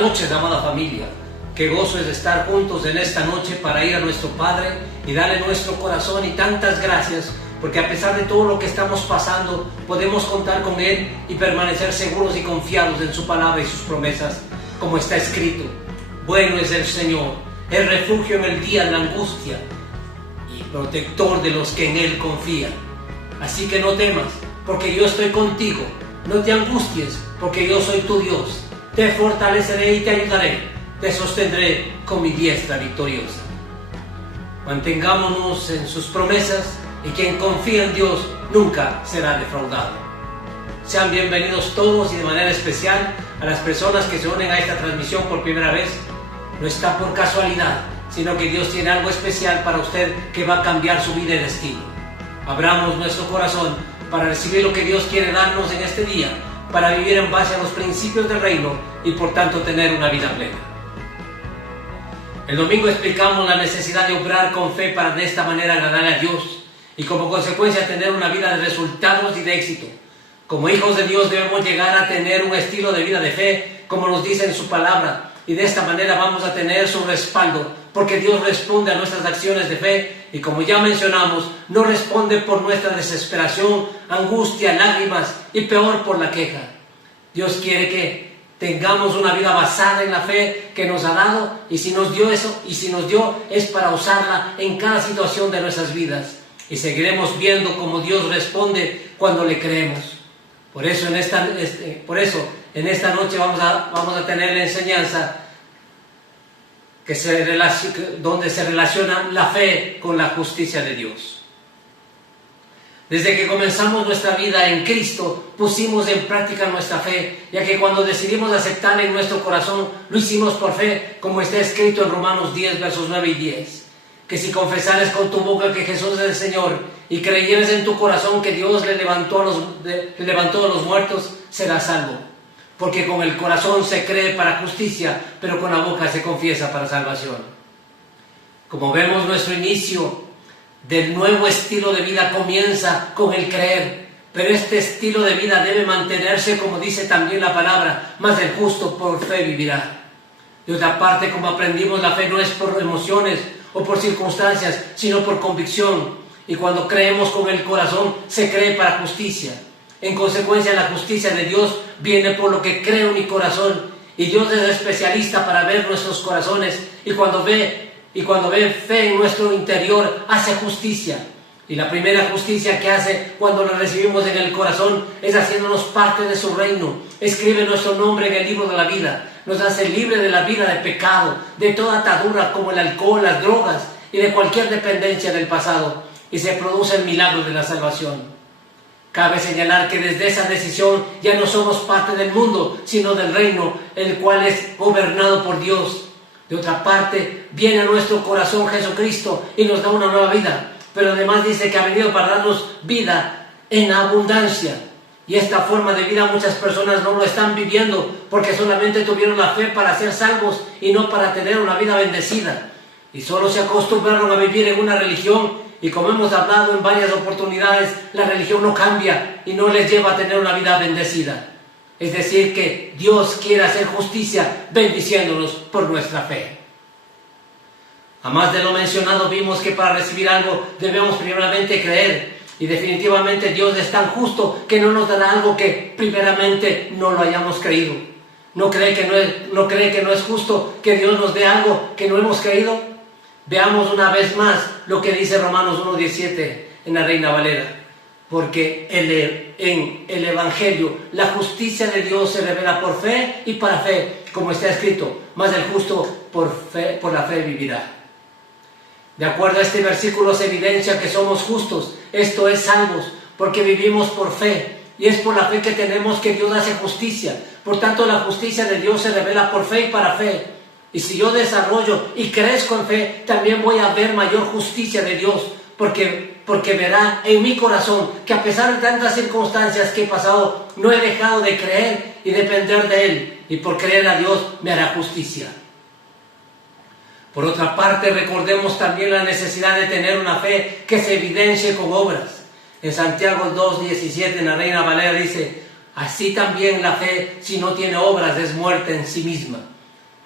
Buenas noches, amada familia. Qué gozo es estar juntos en esta noche para ir a nuestro Padre y darle nuestro corazón y tantas gracias, porque a pesar de todo lo que estamos pasando, podemos contar con Él y permanecer seguros y confiados en su palabra y sus promesas, como está escrito. Bueno es el Señor, el refugio en el día de la angustia y protector de los que en Él confían. Así que no temas, porque yo estoy contigo. No te angusties, porque yo soy tu Dios. Te fortaleceré y te ayudaré. Te sostendré con mi diestra victoriosa. Mantengámonos en sus promesas, y quien confía en Dios nunca será defraudado. Sean bienvenidos todos y de manera especial a las personas que se unen a esta transmisión por primera vez. No está por casualidad, sino que Dios tiene algo especial para usted que va a cambiar su vida y destino. Abramos nuestro corazón para recibir lo que Dios quiere darnos en este día, para vivir en base a los principios del reino y por tanto tener una vida plena. El domingo explicamos la necesidad de obrar con fe para de esta manera agradar a Dios y como consecuencia tener una vida de resultados y de éxito. Como hijos de Dios debemos llegar a tener un estilo de vida de fe, como nos dice en su palabra, y de esta manera vamos a tener su respaldo, porque Dios responde a nuestras acciones de fe, y como ya mencionamos, no responde por nuestra desesperación, angustia, lágrimas, y peor por la queja. Dios quiere que tengamos una vida basada en la fe que nos ha dado, y si nos dio eso, es para usarla en cada situación de nuestras vidas, y seguiremos viendo cómo Dios responde cuando le creemos. Por eso en esta noche vamos a tener la enseñanza donde se relaciona la fe con la justicia de Dios. Desde que comenzamos nuestra vida en Cristo, pusimos en práctica nuestra fe, ya que cuando decidimos aceptarle en nuestro corazón, lo hicimos por fe, como está escrito en Romanos 10, versos 9 y 10. Que si confesares con tu boca que Jesús es el Señor y creyeres en tu corazón que Dios le levantó de los muertos, serás salvo. Porque con el corazón se cree para justicia, pero con la boca se confiesa para salvación. Como vemos, nuestro inicio del nuevo estilo de vida comienza con el creer, pero este estilo de vida debe mantenerse, como dice también la palabra, mas el justo por fe vivirá. De otra parte, como aprendimos, la fe no es por emociones o por circunstancias, sino por convicción, y cuando creemos con el corazón, se cree para justicia. En consecuencia, la justicia de Dios viene por lo que creo en mi corazón, y Dios es especialista para ver nuestros corazones, y cuando ve fe en nuestro interior, hace justicia. Y la primera justicia que hace cuando la recibimos en el corazón es haciéndonos parte de su reino. Escribe nuestro nombre en el libro de la vida. Nos hace libre de la vida de pecado, de toda atadura como el alcohol, las drogas y de cualquier dependencia del pasado. Y se produce el milagro de la salvación. Cabe señalar que desde esa decisión ya no somos parte del mundo, sino del reino, el cual es gobernado por Dios. De otra parte, viene a nuestro corazón Jesucristo y nos da una nueva vida. Pero además dice que ha venido para darnos vida en abundancia. Y esta forma de vida muchas personas no lo están viviendo porque solamente tuvieron la fe para ser salvos y no para tener una vida bendecida. Y solo se acostumbraron a vivir en una religión y como hemos hablado en varias oportunidades, la religión no cambia y no les lleva a tener una vida bendecida. Es decir, que Dios quiere hacer justicia bendiciéndonos por nuestra fe. A más de lo mencionado, vimos que para recibir algo debemos primeramente creer. Y definitivamente Dios es tan justo que no nos dará algo que primeramente no lo hayamos creído. ¿No cree que no es justo que Dios nos dé algo que no hemos creído? Veamos una vez más lo que dice Romanos 1:17 en la Reina Valera. Porque en el Evangelio la justicia de Dios se revela por fe y para fe, como está escrito, mas el justo por la fe vivirá. De acuerdo a este versículo se evidencia que somos justos, esto es salvos, porque vivimos por fe, y es por la fe que tenemos que Dios hace justicia. Por tanto, la justicia de Dios se revela por fe y para fe. Y si yo desarrollo y crezco en fe, también voy a ver mayor justicia de Dios, porque verá en mi corazón que a pesar de tantas circunstancias que he pasado, no he dejado de creer y depender de Él, y por creer a Dios me hará justicia. Por otra parte, recordemos también la necesidad de tener una fe que se evidencie con obras. En Santiago 2:17, en la Reina Valera dice: así también la fe, si no tiene obras, es muerta en sí misma.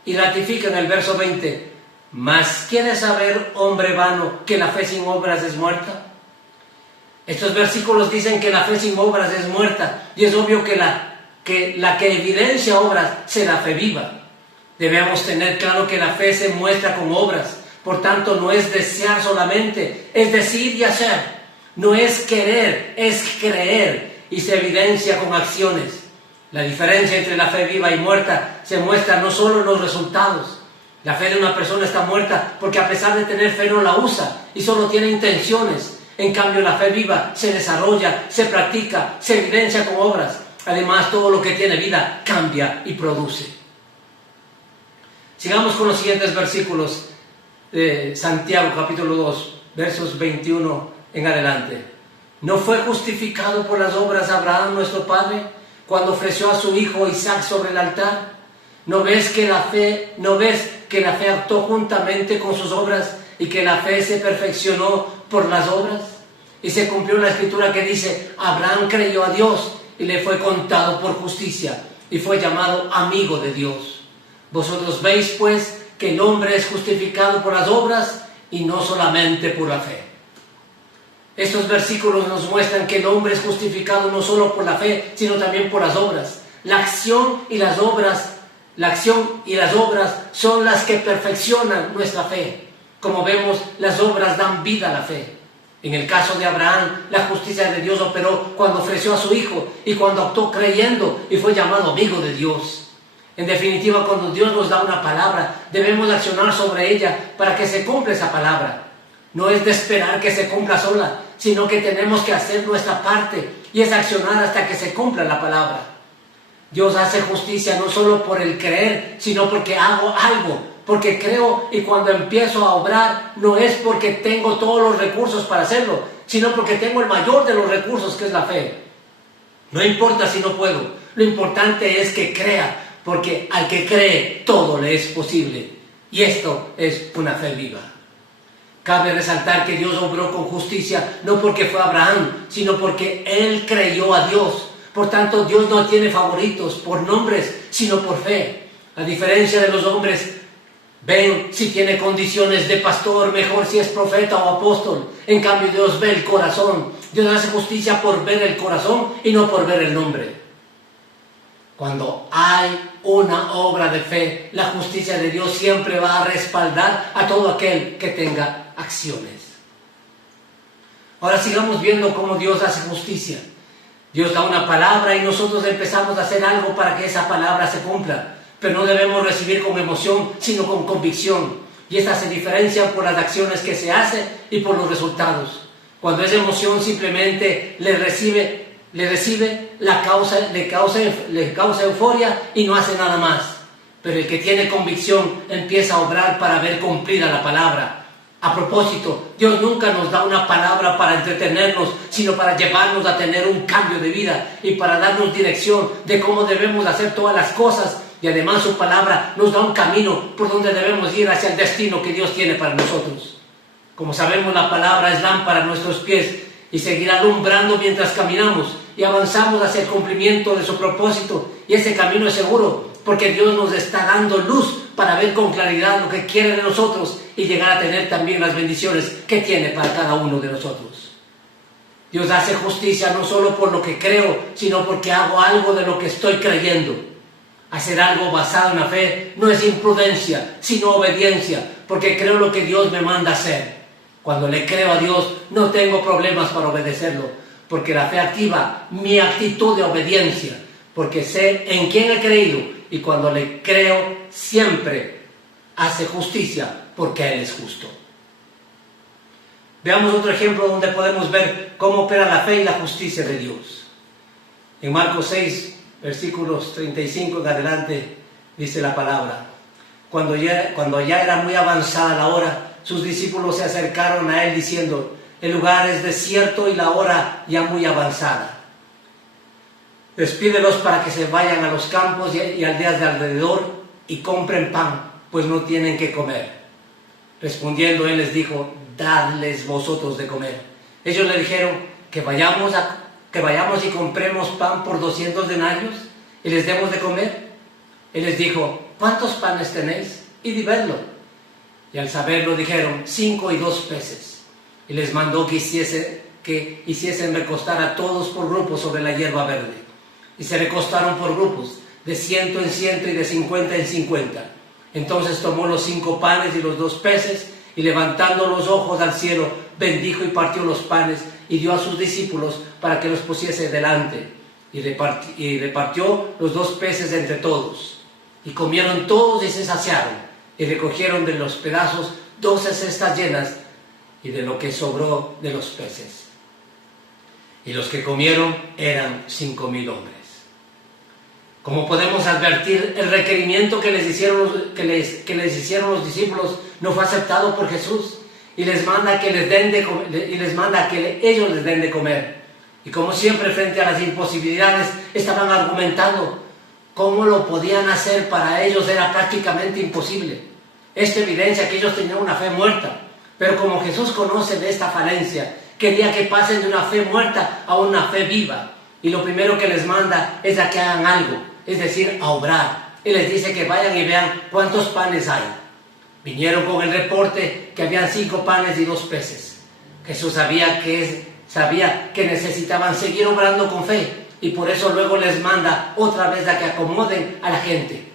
y ratifica en el verso 20, ¿mas quieres saber, hombre vano, que la fe sin obras es muerta? Estos versículos dicen que la fe sin obras es muerta, y es obvio que la que evidencia obras será fe viva. Debemos tener claro que la fe se muestra con obras, por tanto no es desear solamente, es decir y hacer. No es querer, es creer, y se evidencia con acciones. La diferencia entre la fe viva y muerta se muestra no solo en los resultados. La fe de una persona está muerta porque a pesar de tener fe no la usa y solo tiene intenciones. En cambio, la fe viva se desarrolla, se practica, se evidencia con obras. Además, todo lo que tiene vida cambia y produce. Sigamos con los siguientes versículos de Santiago, capítulo 2, versos 21 en adelante. ¿No fue justificado por las obras Abraham, nuestro padre, cuando ofreció a su hijo Isaac sobre el altar? ¿No ves que la fe actuó juntamente con sus obras y que la fe se perfeccionó por las obras? Y se cumplió la escritura que dice, Abraham creyó a Dios y le fue contado por justicia y fue llamado amigo de Dios. Vosotros veis pues que el hombre es justificado por las obras y no solamente por la fe. Estos versículos nos muestran que el hombre es justificado no solo por la fe, sino también por las obras. La acción y las obras son las que perfeccionan nuestra fe. Como vemos, las obras dan vida a la fe. En el caso de Abraham, la justicia de Dios operó cuando ofreció a su hijo y cuando actuó creyendo y fue llamado amigo de Dios. En definitiva, cuando Dios nos da una palabra, debemos accionar sobre ella para que se cumpla esa palabra. No es de esperar que se cumpla sola, sino que tenemos que hacer nuestra parte y es accionar hasta que se cumpla la palabra. Dios hace justicia no solo por el creer, sino porque hago algo. Porque creo y cuando empiezo a obrar no es porque tengo todos los recursos para hacerlo, sino porque tengo el mayor de los recursos que es la fe. No importa si no puedo, lo importante es que crea, porque al que cree todo le es posible. Y esto es una fe viva. Cabe resaltar que Dios obró con justicia no porque fue Abraham, sino porque él creyó a Dios. Por tanto, Dios no tiene favoritos por nombres, sino por fe. A diferencia de los hombres, ven si tiene condiciones de pastor, mejor si es profeta o apóstol. En cambio, Dios ve el corazón. Dios hace justicia por ver el corazón y no por ver el nombre. Cuando hay una obra de fe, la justicia de Dios siempre va a respaldar a todo aquel que tenga acciones. Ahora sigamos viendo cómo Dios hace justicia. Dios da una palabra y nosotros empezamos a hacer algo para que esa palabra se cumpla. Pero no debemos recibir con emoción, sino con convicción. Y estas se diferencian por las acciones que se hacen y por los resultados. Cuando es emoción simplemente le causa euforia y no hace nada más. Pero el que tiene convicción empieza a obrar para ver cumplida la palabra. A propósito, Dios nunca nos da una palabra para entretenernos, sino para llevarnos a tener un cambio de vida y para darnos dirección de cómo debemos hacer todas las cosas. Y además su palabra nos da un camino por donde debemos ir hacia el destino que Dios tiene para nosotros. Como sabemos, la palabra es lámpara a nuestros pies y seguirá alumbrando mientras caminamos y avanzamos hacia el cumplimiento de su propósito. Y ese camino es seguro porque Dios nos está dando luz para ver con claridad lo que quiere de nosotros y llegar a tener también las bendiciones que tiene para cada uno de nosotros. Dios hace justicia no solo por lo que creo, sino porque hago algo de lo que estoy creyendo. Hacer algo basado en la fe no es imprudencia, sino obediencia, porque creo lo que Dios me manda hacer. Cuando le creo a Dios, no tengo problemas para obedecerlo, porque la fe activa mi actitud de obediencia, porque sé en quién he creído, y cuando le creo, siempre hace justicia, porque Él es justo. Veamos otro ejemplo donde podemos ver cómo opera la fe y la justicia de Dios. En Marcos 6, versículos 35 en adelante, dice la palabra. Cuando ya era muy avanzada la hora, sus discípulos se acercaron a él diciendo, el lugar es desierto y la hora ya muy avanzada. Despídelos para que se vayan a los campos y aldeas de alrededor y compren pan, pues no tienen que comer. Respondiendo él les dijo, dadles vosotros de comer. Ellos le dijeron, que vayamos y compremos pan por 200 denarios y les demos de comer. Él les dijo, ¿cuántos panes tenéis? Y dividlo. Y al saberlo dijeron, 5 y 2 peces. Y les mandó que hiciesen recostar a todos por grupos sobre la hierba verde. Y se recostaron por grupos, de 100 en 100 y de 50 en 50. Entonces tomó los 5 panes y los 2 peces, y levantando los ojos al cielo, bendijo y partió los panes, y dio a sus discípulos para que los pusiese delante. Y repartió los 2 peces entre todos. Y comieron todos y se saciaron, y recogieron de los pedazos 12 cestas llenas, y de lo que sobró de los peces. Y los que comieron eran 5,000 hombres. Como podemos advertir, el requerimiento que les hicieron los discípulos no fue aceptado por Jesús, y les manda que ellos les den de comer. Y como siempre, frente a las imposibilidades, estaban argumentando cómo lo podían hacer. Para ellos era prácticamente imposible. Esto evidencia que ellos tenían una fe muerta, pero como Jesús conoce de esta falencia, quería que pasen de una fe muerta a una fe viva, y lo primero que les manda es a que hagan algo, es decir, a obrar. Y les dice que vayan y vean cuántos panes hay. Vinieron con el reporte que habían 5 panes y 2 peces. Jesús sabía que necesitaban seguir obrando con fe, y por eso luego les manda otra vez a que acomoden a la gente.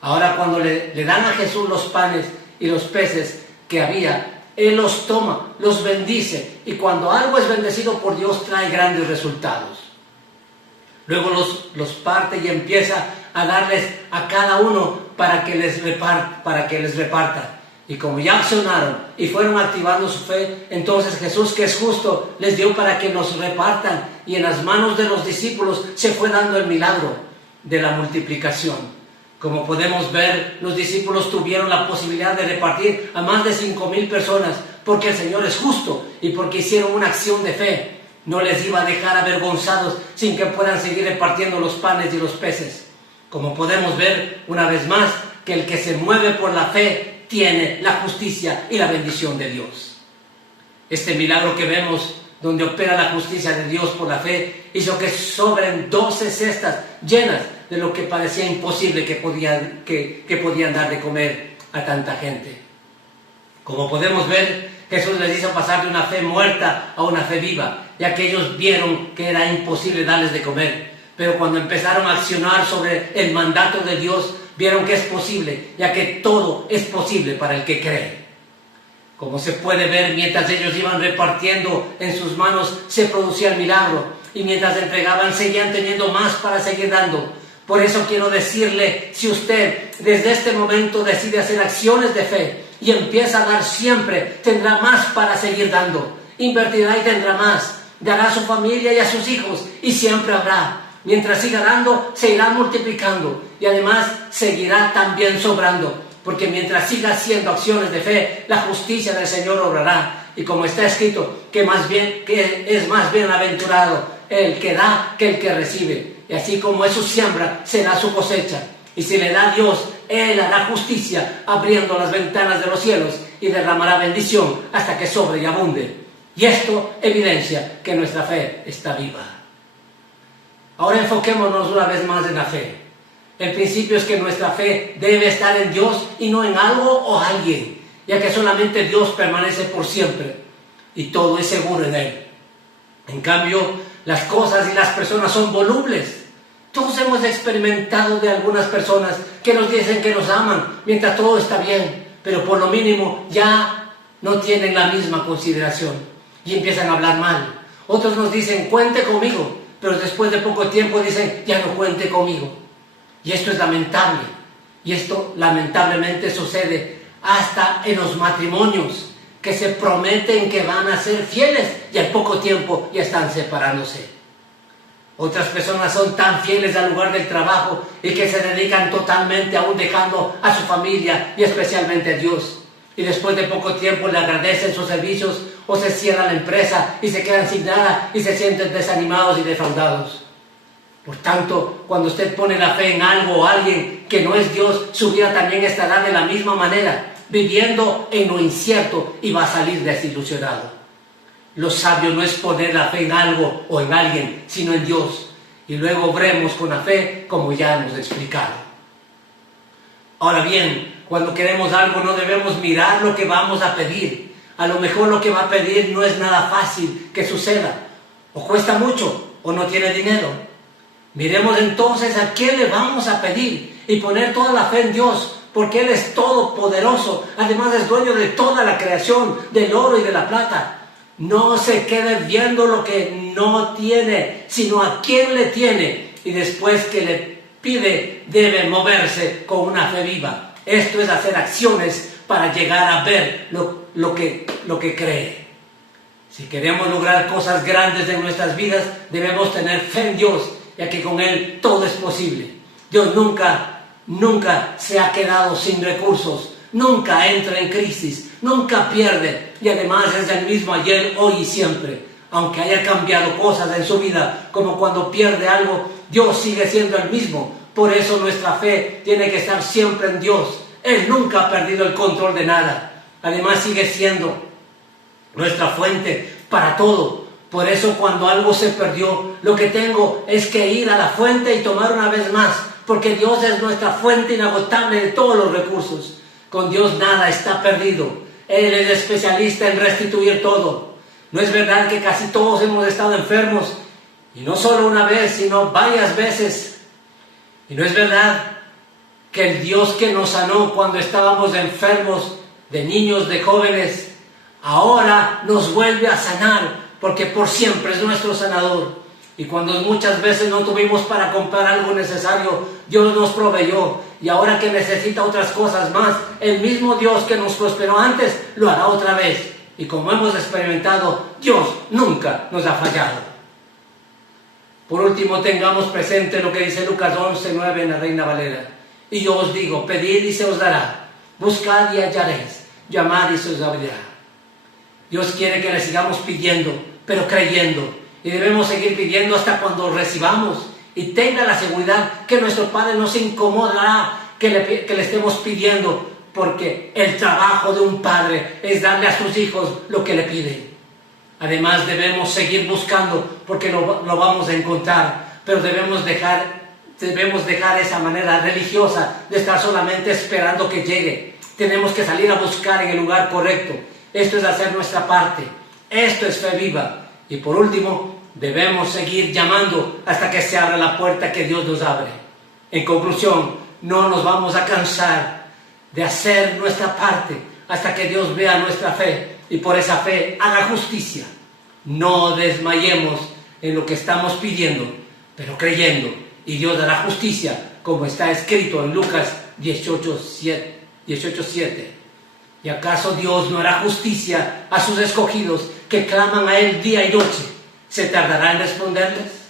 Ahora, cuando le dan a Jesús los panes y los peces que había, Él los toma, los bendice, y cuando algo es bendecido por Dios trae grandes resultados. Luego los parte y empieza a darles a cada uno para que les reparta. Y como ya accionaron y fueron activando su fe, entonces Jesús, que es justo, les dio para que nos repartan, y en las manos de los discípulos se fue dando el milagro de la multiplicación. Como podemos ver, los discípulos tuvieron la posibilidad de repartir a más de 5,000 personas, porque el Señor es justo y porque hicieron una acción de fe. No les iba a dejar avergonzados sin que puedan seguir repartiendo los panes y los peces. Como podemos ver una vez más, que el que se mueve por la fe tiene la justicia y la bendición de Dios. Este milagro que vemos, donde opera la justicia de Dios por la fe, hizo que sobren 12 cestas llenas de lo que parecía imposible que podían dar de comer a tanta gente. Como podemos ver, Jesús les hizo pasar de una fe muerta a una fe viva, ya que ellos vieron que era imposible darles de comer. Pero cuando empezaron a accionar sobre el mandato de Dios, vieron que es posible, ya que todo es posible para el que cree. Como se puede ver, mientras ellos iban repartiendo en sus manos, se producía el milagro, y mientras entregaban, seguían teniendo más para seguir dando. Por eso quiero decirle, si usted desde este momento decide hacer acciones de fe y empieza a dar siempre, tendrá más para seguir dando. Invertirá y tendrá más. Dará a su familia y a sus hijos, y siempre habrá. Mientras siga dando, se irá multiplicando, y además seguirá también sobrando, porque mientras siga haciendo acciones de fe, la justicia del Señor obrará. Y como está escrito, que es más bienaventurado el que da que el que recibe. Y así como es su siembra, será su cosecha. Y si le da a Dios, Él hará justicia, abriendo las ventanas de los cielos, y derramará bendición hasta que sobre y abunde. Y esto evidencia que nuestra fe está viva. Ahora enfoquémonos una vez más en la fe. El principio es que nuestra fe debe estar en Dios y no en algo o alguien, ya que solamente Dios permanece por siempre y todo es seguro en Él. En cambio, las cosas y las personas son volubles. Todos hemos experimentado de algunas personas que nos dicen que nos aman mientras todo está bien, pero por lo mínimo ya no tienen la misma consideración y empiezan a hablar mal. Otros nos dicen, cuente conmigo, pero después de poco tiempo dicen, ya no cuente conmigo. Y esto es lamentable. Y esto lamentablemente sucede hasta en los matrimonios, que se prometen que van a ser fieles y al poco tiempo ya están separándose. Otras personas son tan fieles al lugar del trabajo y que se dedican totalmente, aún dejando a su familia y especialmente a Dios. Y después de poco tiempo le agradecen sus servicios o se cierra la empresa y se quedan sin nada y se sienten desanimados y defraudados. Por tanto, cuando usted pone la fe en algo o alguien que no es Dios, su vida también estará de la misma manera, viviendo en lo incierto, y va a salir desilusionado. Lo sabio no es poner la fe en algo o en alguien, sino en Dios. Y luego obremos con la fe, como ya hemos explicado. Ahora bien, cuando queremos algo no debemos mirar lo que vamos a pedir. A lo mejor lo que va a pedir no es nada fácil que suceda, o cuesta mucho, o no tiene dinero. Miremos entonces a qué le vamos a pedir y poner toda la fe en Dios, porque Él es todopoderoso, además es dueño de toda la creación, del oro y de la plata. No se quede viendo lo que no tiene, sino a quién le tiene, y después que le pide debe moverse con una fe viva. Esto es hacer acciones para llegar a ver lo que cree. Si queremos lograr cosas grandes en nuestras vidas, debemos tener fe en Dios, ya que con Él todo es posible. Dios nunca se ha quedado sin recursos, nunca entra en crisis, nunca pierde, y además es el mismo ayer, hoy y siempre. Aunque haya cambiado cosas en su vida, como cuando pierde algo, Dios sigue siendo el mismo. Por eso nuestra fe tiene que estar siempre en Dios. Él nunca ha perdido el control de nada. Además sigue siendo nuestra fuente para todo. Por eso cuando algo se perdió, lo que tengo es que ir a la fuente y tomar una vez más, porque Dios es nuestra fuente inagotable de todos los recursos. Con Dios nada está perdido. Él es especialista en restituir todo. ¿No es verdad que casi todos hemos estado enfermos? Y no solo una vez, sino varias veces. ¿Y no es verdad que el Dios que nos sanó cuando estábamos enfermos, de niños, de jóvenes, ahora nos vuelve a sanar, porque por siempre es nuestro sanador? Y cuando muchas veces no tuvimos para comprar algo necesario, Dios nos proveyó. Y ahora que necesita otras cosas más, el mismo Dios que nos prosperó antes, lo hará otra vez. Y como hemos experimentado, Dios nunca nos ha fallado. Por último, tengamos presente lo que dice Lucas 11:9 en la Reina Valera. Y yo os digo, pedid y se os dará, buscad y hallaréis, llamad y se os abrirá. Dios quiere que le sigamos pidiendo, pero creyendo. Y debemos seguir pidiendo hasta cuando recibamos. Y tenga la seguridad que nuestro Padre no se incomodará que le estemos pidiendo, porque el trabajo de un padre es darle a sus hijos lo que le piden. Además debemos seguir buscando, porque lo vamos a encontrar, pero debemos dejar esa manera religiosa de estar solamente esperando que llegue. Tenemos que salir a buscar en el lugar correcto. Esto es hacer nuestra parte. Esto es fe viva. Y por último, debemos seguir llamando hasta que se abra la puerta que Dios nos abre. En conclusión, no nos vamos a cansar de hacer nuestra parte hasta que Dios vea nuestra fe y por esa fe haga justicia. No desmayemos en lo que estamos pidiendo, pero creyendo, y Dios hará justicia, como está escrito en Lucas 18:7. ¿Y acaso Dios no hará justicia a sus escogidos que claman a Él día y noche? ¿Se tardará en responderles?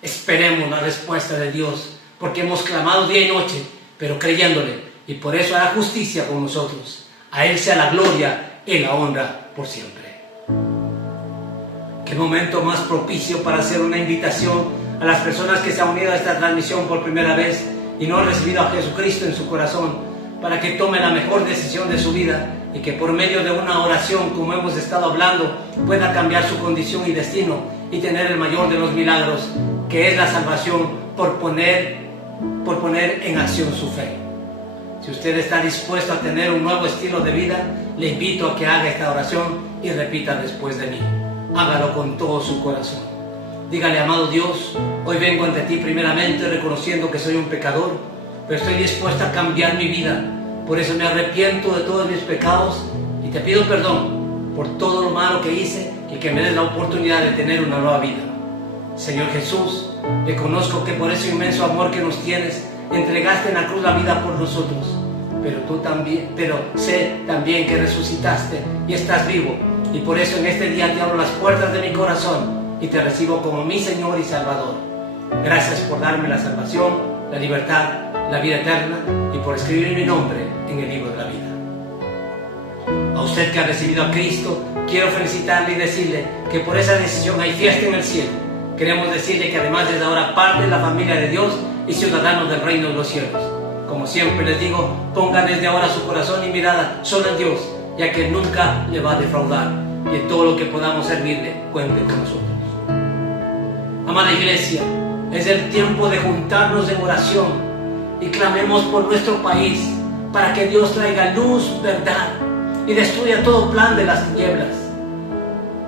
Esperemos la respuesta de Dios, porque hemos clamado día y noche, pero creyéndole, y por eso hará justicia con nosotros. A Él sea la gloria y la honra por siempre. Qué momento más propicio para hacer una invitación a las personas que se han unido a esta transmisión por primera vez y no han recibido a Jesucristo en su corazón, para que tome la mejor decisión de su vida y que por medio de una oración, como hemos estado hablando, pueda cambiar su condición y destino y tener el mayor de los milagros, que es la salvación por poner en acción su fe. Si usted está dispuesto a tener un nuevo estilo de vida, le invito a que haga esta oración y repita después de mí. Hágalo con todo su corazón. Dígale: amado Dios, hoy vengo ante ti primeramente reconociendo que soy un pecador, pero estoy dispuesto a cambiar mi vida. Por eso me arrepiento de todos mis pecados y te pido perdón por todo lo malo que hice y que me des la oportunidad de tener una nueva vida. Señor Jesús, reconozco que por ese inmenso amor que nos tienes, entregaste en la cruz la vida por nosotros, pero sé también que resucitaste y estás vivo, y por eso en este día te abro las puertas de mi corazón y te recibo como mi Señor y Salvador. Gracias por darme la salvación, la libertad, la vida eterna, y por escribir mi nombre en el libro de la vida. A usted que ha recibido a Cristo, quiero felicitarle y decirle que por esa decisión hay fiesta en el cielo. Queremos decirle que además es ahora parte de la familia de Dios y ciudadanos del reino de los cielos. Como siempre les digo, pongan desde ahora su corazón y mirada solo en Dios, ya que nunca le va a defraudar, y en todo lo que podamos servirle, cuente con nosotros. Amada iglesia, es el tiempo de juntarnos en oración y clamemos por nuestro país para que Dios traiga luz, verdad y destruya todo plan de las tinieblas.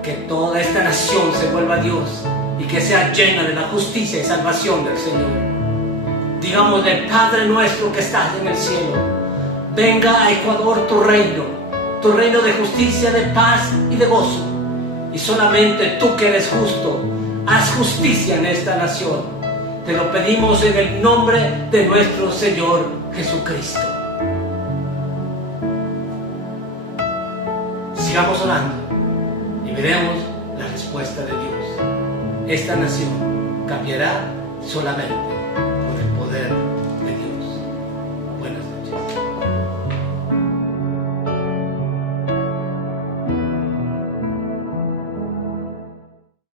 Que toda esta nación se vuelva a Dios y que sea llena de la justicia y salvación del Señor. Digámosle: Padre nuestro que estás en el cielo, venga a Ecuador tu reino de justicia, de paz y de gozo. Y solamente tú que eres justo, haz justicia en esta nación. Te lo pedimos en el nombre de nuestro Señor Jesucristo. Sigamos orando y veremos la respuesta de Dios. Esta nación cambiará solamente